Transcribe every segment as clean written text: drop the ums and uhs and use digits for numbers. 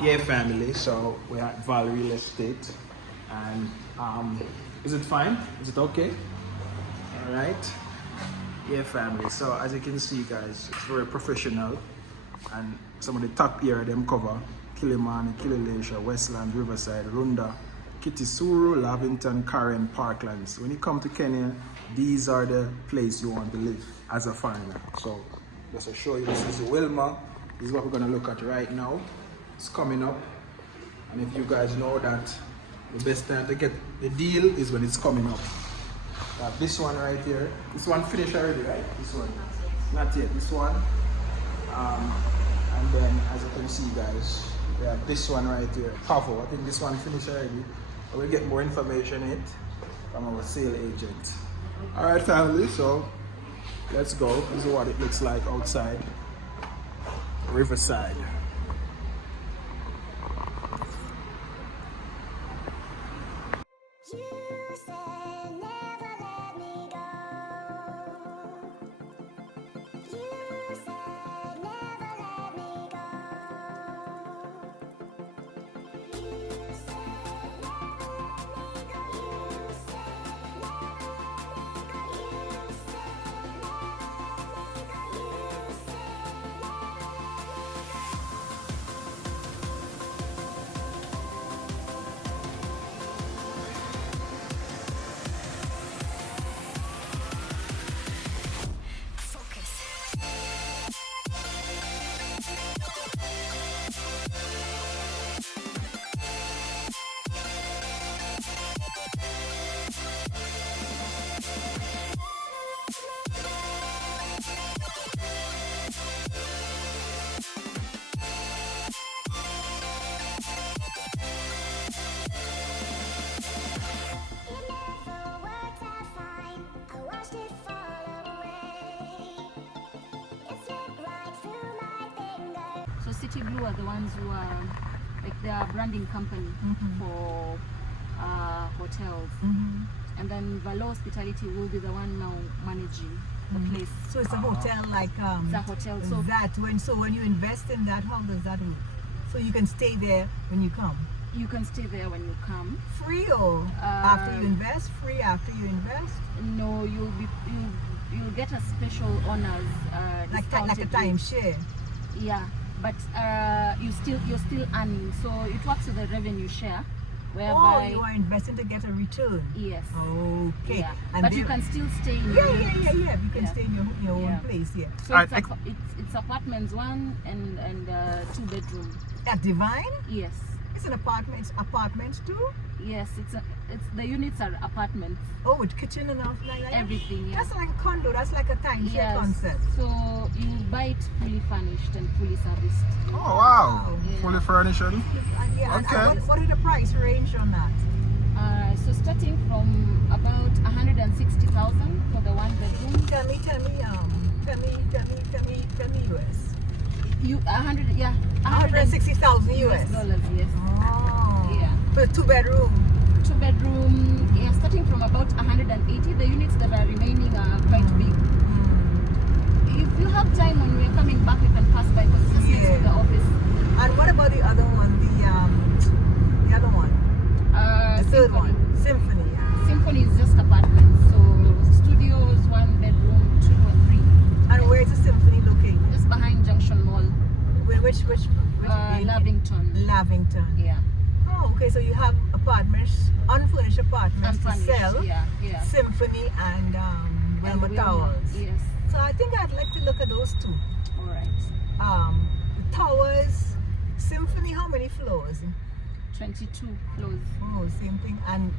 Yeah, family. So we're at Val Real Estate, and is it fine? Is it okay? All right. Yeah, family. So as you can see, guys, it's very professional, and some of the top here them cover Kilimani, Kililesha, Westland, Riverside, Runda, Kitisuru, Lavington, Karen, Parklands. When you come to Kenya, these are the places you want to live as a foreigner. So just to show you, this is Wilma. This is what we're gonna look at right now. It's coming up, and if you guys know that the best time to get the deal is when it's coming up. This one right here, this one finished already, right? This one, not yet. This one, and then as you can see, guys, we have this one right here, Pavo. I think this one finished already. We'll get more information in it from our sale agent. All right, family. So let's go. This is what it looks like outside Riverside. So City Blue are the ones who are like their branding company for hotels, and then Valo Hospitality will be the one now managing the place. So it's a hotel, like It's a hotel. So when you invest in that, how does that work? So you can stay there when you come. you can stay there when you come. Free or after you invest? Free after you invest? No, you'll get a special honors Like a discounted rate. timeshare. Yeah, but you're still earning. So it works with a revenue share, whereby you are investing to get a return. yes. Okay. Yeah. And But you can still stay in your yeah. You can Yeah. stay in your own Yeah. place. Yeah. So it's apartments 1 and 2 bedroom. At Divine, Yes. it's an apartment. It's apartments too. Yes, it's the units are apartments. Oh, with kitchen and all like that. Everything. Yeah. That's like a condo. That's like a timeshare Yes. concept. So you buy it fully furnished and fully serviced. Oh wow! Yeah. Fully furnished. Yeah. Okay. And what is the price range on that? So starting from about 160,000 for the 1 bedroom. Tell me, US. You 160,000 US. dollars. Yes. Oh. Yeah. For a 2 bedroom. 2 bedroom. Yeah, starting from about 180. The units that are remaining are quite big. If you have time when we're coming back, you can pass by because it's just next to the office. And what about the other one? The other one. The third Symphony. one. Symphony. Yeah. Symphony is just apartments. So studios, 1 bedroom, 2 or 3. And where is the Symphony located? Just behind Junction Mall. Which area? Lavington. Lavington. Yeah. Oh, okay. So you have apartments, unfurnished apartments Unfurnished, to sell. yeah. Symphony and And Wilma Towers. Yes. So I think I'd like to look at those two. All right. The Towers, Symphony. How many floors? 22 floors. Oh, same thing. And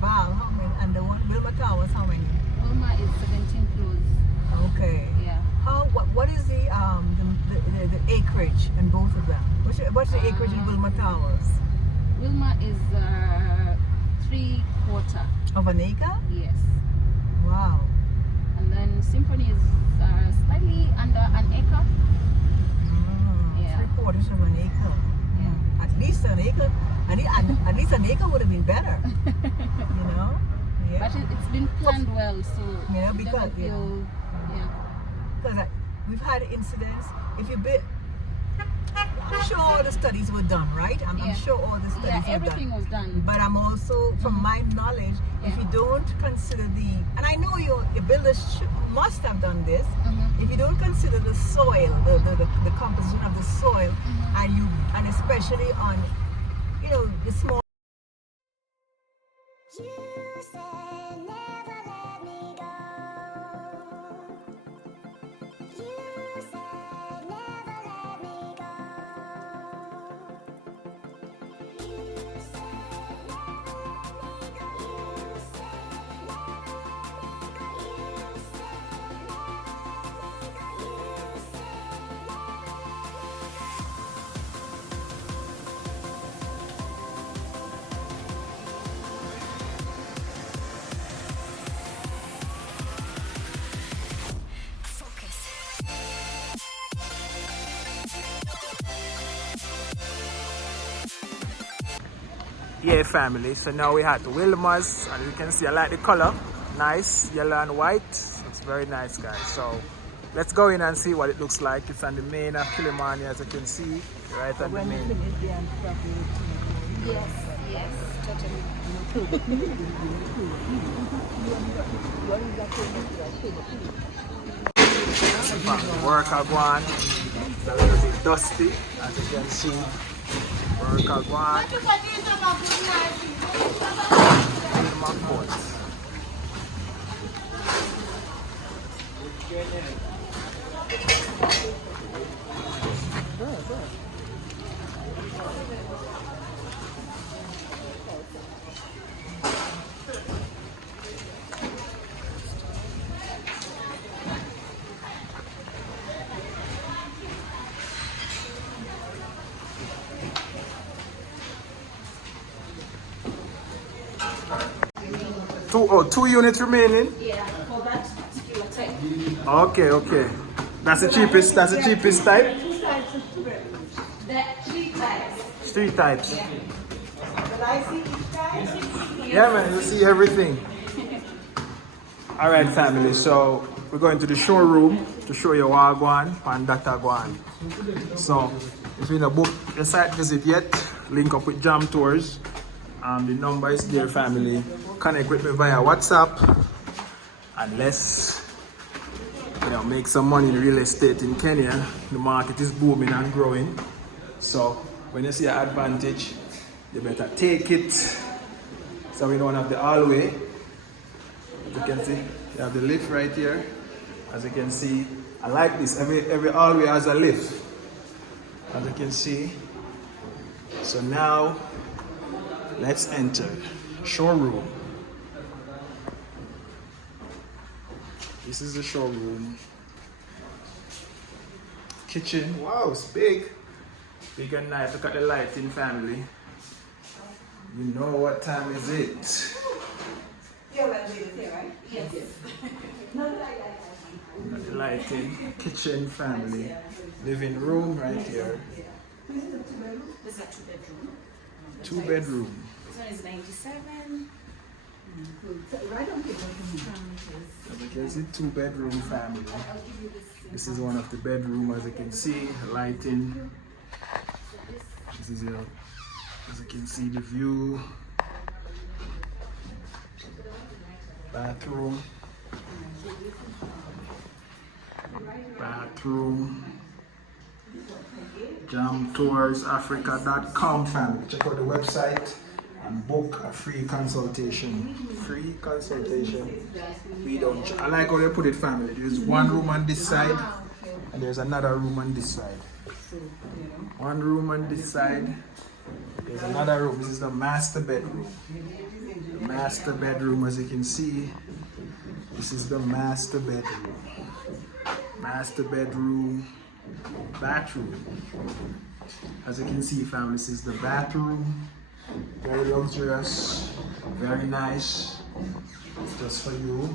Val, how many? And the one Wilma Towers, how many? Wilma is 17 floors. Okay. Yeah. What is the acreage in both of them? What's the acreage in Wilma Towers? Wilma is 3/4. Of an acre? Yes. Wow. And then Symphony is slightly under an acre. Yeah. 3/4 of an acre. Yeah. At least an acre. At least an acre would have been better. You know? Yeah. But it's been planned well, so Yeah, it because- doesn't feel, yeah. Because we've had incidents. If you bid, I'm sure all the studies were done, right? I'm sure all the studies were done. Everything was done. But I'm also, from my knowledge, if you don't consider and I know your builders must have done this, if you don't consider the soil, the composition of the soil, and especially on, the small. You said never let me go. You said never let me go. You said never let me go. You said never let me go. You said never let me go. You said Yeah, family, so now we had the Wilma's, and you can see I like the color, nice yellow and white. It's very nice, guys. So let's go in and see what it looks like. It's on the main of Kilimani, as you can see, right on the main. Yes, totally. Work on. It's a little bit dusty, as you can see. Work on. Two units remaining? Yeah, for that particular type. Okay. That's the cheapest type? There are 2 types of bedrooms. There are 3 types. 3 types. Yeah. Will I see each type? Yeah, man, you see everything. Alright, family, so we're going to the showroom to show you Wagwan and Datagwan. So, if you don't book the site visit yet, link up with Jam Tours. The number is there, family. Connect with me via WhatsApp, and let's make some money in real estate in Kenya. The market is booming and growing. So when you see an advantage, you better take it. So we don't have the hallway. As you can see, you have the lift right here. As you can see, I like this. Every hallway has a lift. As you can see. So now let's enter showroom. This is the showroom. Kitchen. Wow, it's big. Big and nice. Look at the lighting, family. You know what time is it? Yeah, well, here, right? Yes. Look at the lighting. Kitchen, family. Living room right here. This is a 2-bedroom. 2-bedroom. This one is 97. As you can see, 2-bedroom family. This is one of the bedroom, as you can see, lighting. This is as you can see, the view. Bathroom. JamToursAfrica.com, family. Check out the website and book a free consultation. Free consultation. I like how they put it, family. There's one room on this side and there's another room on this side. One room on this side. There's another room. This is the master bedroom. The master bedroom, as you can see. This is the master bedroom. Master bedroom. Bathroom. As you can see, family, this is the bathroom. Very luxurious, very nice. It's just for you.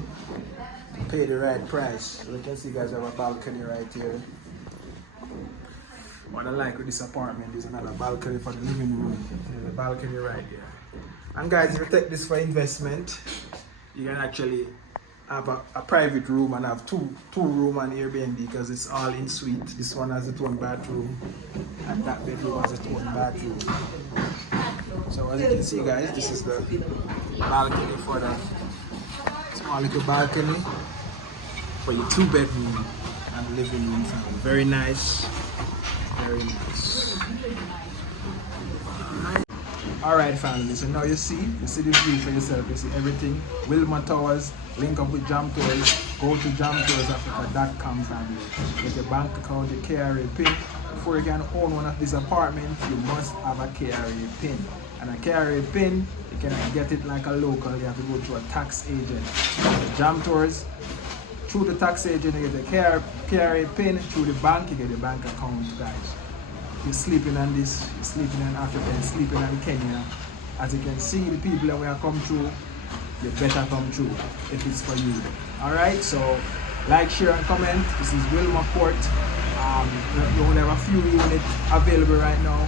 Pay the right price. So you can see, guys, have a balcony right here. What I like with this apartment is another balcony for the living room. There's a balcony right there. And guys, if you take this for investment, you can actually have a private room and have two room on Airbnb because it's all in suite. This one has its own bathroom and that bedroom has its own bathroom. So as you can see guys, this is the balcony for the small little balcony for your 2-bedroom and living room family. Very nice, very nice. Alright family, so now you see the view for yourself, you see everything. Wilma Towers, link up with Jam Tours, go to jamtoursafrica.com family. Get your bank account, your KRA PIN. Before you can own one of these apartments, you must have a KRA PIN. And a KRA PIN, you cannot get it like a local, you have to go through a tax agent. Jam Tours, through the tax agent, you get the KRA PIN, through the bank, you get the bank account guys. You're sleeping on this, you're sleeping in Africa, you're sleeping in Kenya. As you can see, the people that we are come through, you better come through if it's for you. Alright, so like, share and comment. This is Wilma Court. You only have a few units available right now.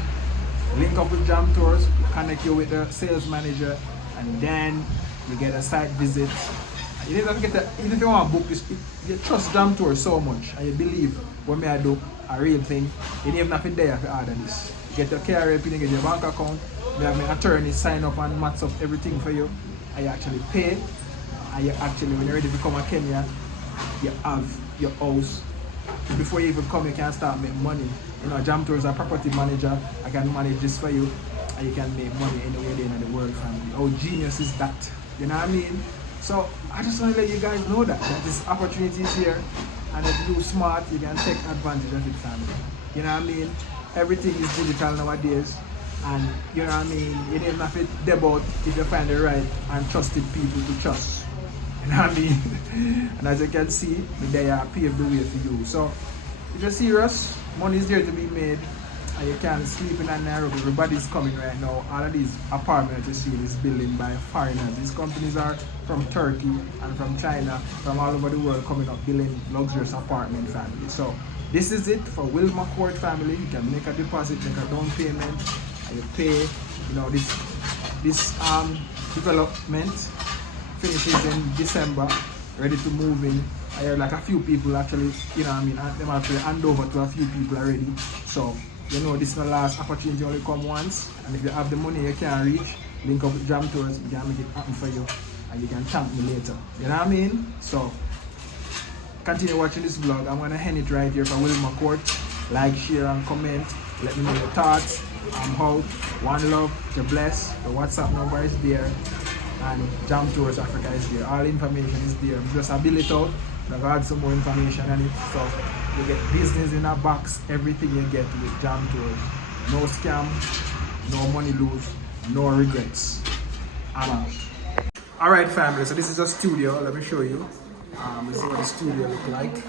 Link up with Jam Tours, connect you with the sales manager, and then you get a site visit. You don't get even if you want to book this, you trust Jam Tours so much and you believe what me I do a real thing. You don't even have to dare to order this. You get your KRA PIN, you get your bank account, you have my attorney sign up and match up everything for you, and you actually pay, and you actually, when you're ready to come to Kenya, you have your house. Before you even come, you can start making money. You know, Jam Tours is a property manager. I can manage this for you, and you can make money anywhere in the world, family. How genius is that? You know what I mean? So I just want to let you guys know that this opportunity is here, and if you're smart, you can take advantage of it, family. You know what I mean? Everything is digital nowadays, and you know what I mean? You don't have to deb out if you find the right and trusted people to trust. You know what I mean? And as you can see, they are paved the way for you. So if you're serious, money is there to be made, and you can't sleep in Nairobi. Everybody's coming right now. All of these apartments you see is building by foreigners. These companies are from Turkey and from China, from all over the world, coming up building luxurious apartment family. So this is it for Wilma Court family. You can make a deposit, make a down payment, and you pay. You know, this development finishes in December, ready to move in. I heard like a few people actually, you know what I mean, them actually hand over to a few people already. So you know, this is the last opportunity, only come once, and if you have the money you can reach, link up with Jam Tours, we can make it happen for you, and you can thank me later. You know what I mean? So continue watching this vlog. I'm gonna end it right here for Wilma Court. Like, share, and comment. Let me know your thoughts. I'm out. One love. You're blessed. The WhatsApp number is there, and Jam Tours Africa is there. All information is there. Just a bill it out. I've got some more information on it. So you get business in a box, everything you get with Jam Tours. No scam, no money lose, no regrets. I'm out. Alright family, so this is a studio, let me show you. This is what the studio look like.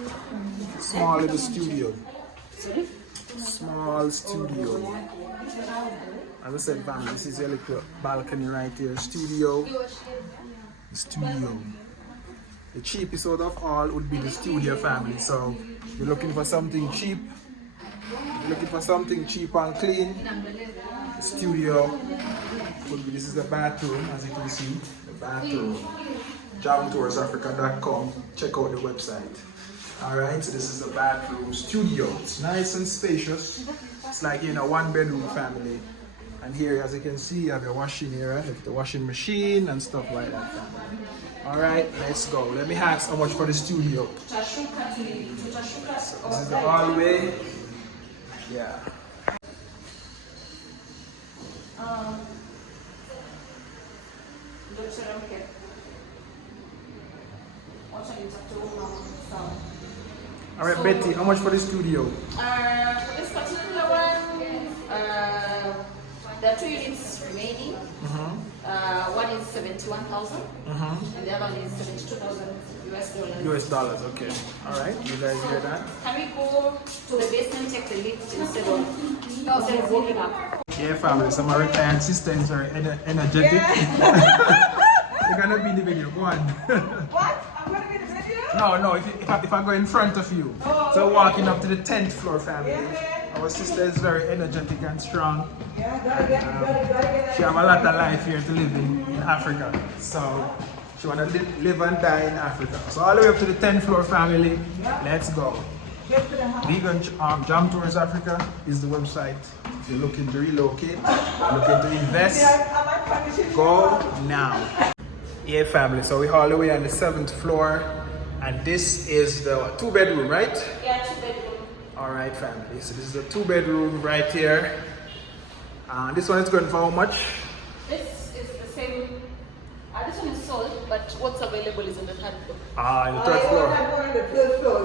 Small little studio. Small studio. As I said family, this is a little balcony right here. Studio. The cheapest out of all would be the studio family. So if you're looking for something cheap, and clean, the studio would be, this is the bathroom, as you can see, the bathroom. jamtoursafrica.com, check out the website. Alright, so this is the bathroom studio. It's nice and spacious. It's like, you know, 1-bedroom family. And here, as you can see, you have your washing area, the washing machine and stuff like that family. Alright, let's go. Let me ask how much for the studio. So this is the hallway. Yeah. Alright, Betty, how much for the studio? For this particular one, there are 2 units remaining. One is 71,000, and the other one is 72,000 US dollars. US dollars, okay. Alright, you guys hear that? Can we go to the basement, take the lift instead of walking up? Yeah, family, so my retired sisters are energetic. You're gonna be in the video, go on. What? I'm gonna be in the video? No, if I go in front of you. So walking up to the 10th floor family. Our sister is very energetic and strong. She have a lot of life here to live in Africa. So She wanna live and die in Africa. So all the way up to the 10th floor, family. Let's go. Get to the house. Vegan Jam Tours Africa is the website. If you're looking to relocate, looking to invest, go now. Yeah, family. So we're all the way on the 7th floor, and this is the 2-bedroom, right? Yeah, 2-bedroom. All right, family. So this is a 2-bedroom right here. This one is going for how much? This is the same. This one is sold, but what's available is on the 3rd floor. In the 3rd floor. I'm going to the 3rd floor.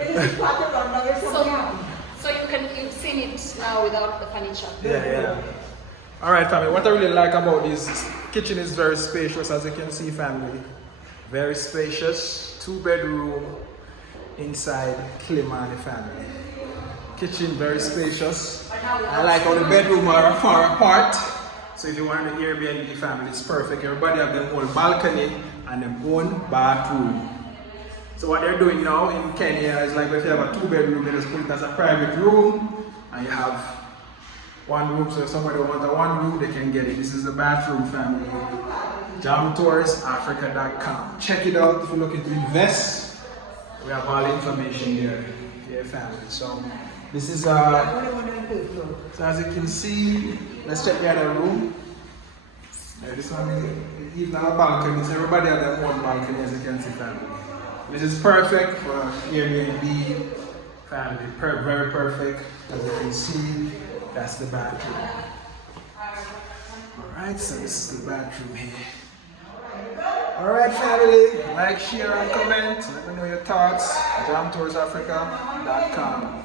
It is a flat around now. It's So you've seen it now without the furniture. Yeah. All right, family. What I really like about this kitchen is very spacious, as you can see, family. Very spacious. 2-bedroom inside Kilimani, family. Kitchen very spacious. I like how the bedroom are far apart. So if you want an Airbnb family, it's perfect. Everybody have their own balcony and their own bathroom. So what they're doing now in Kenya is like if you have a 2-bedroom, they just put it as a private room, and you have one room. So if somebody wants a 1 room, they can get it. This is the bathroom, family. JamToursAfrica.com. Check it out if you're looking to invest. We have all the information there. Yeah, family. So this is so as you can see, let's check the other room. This one is even a balcony, so everybody has their own balcony, as you can see, family. This is perfect for Airbnb family. Very perfect. As you can see, that's the bathroom. Alright, so this is the bathroom here. Alright, family, like, share, and comment. Let me know your thoughts. JamToursAfrica.com.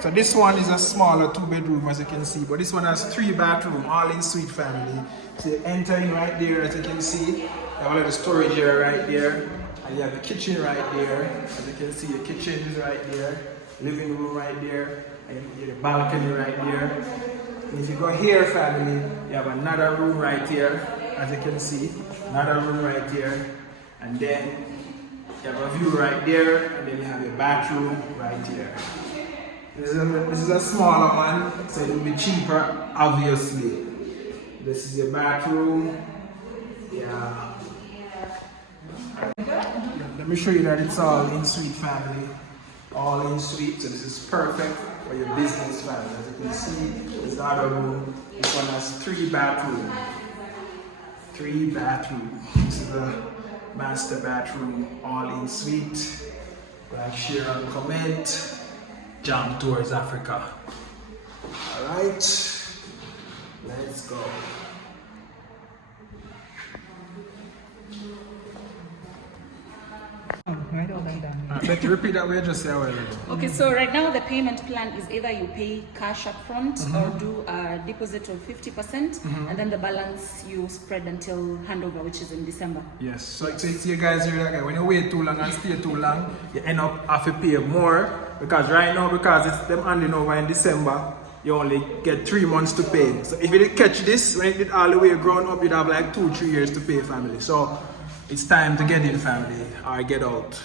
So this one is a smaller 2-bedroom, as you can see, but this one has 3 bathrooms, all in suite, family. So you enter in right there, as you can see. You have all of the storage area right there, and you have the kitchen right there. As you can see, the kitchen is right there, living room right there, and you have the balcony right there. And if you go here, family, you have another room right here, as you can see, another room right here, and then you have a view right there, and then you have your bathroom right here. This is a smaller one, so it will be cheaper, obviously. This is your bathroom. Yeah. Let me show you that it's all in suite, family. All in suite, so this is perfect for your business, family. As you can see, there's the other room. This one has 3 bathrooms. 3 bathrooms. This is the master bathroom, all in suite. Like, share, and comment. Jam Tours Africa. Alright, let's go. But repeat that way, just say how Okay, so right now the payment plan is either you pay cash up front or do a deposit of 50%, and then the balance you spread until handover, which is in December. Yes, so you guys hear that guy, when you wait too long and stay too long, you end up having to pay more, because right now, because it's them handing over in December, you only get 3 months to pay. So if you didn't catch this, when it did all the way grown up, you'd have like 2-3 years to pay, family. So it's time to get in, family, or get out.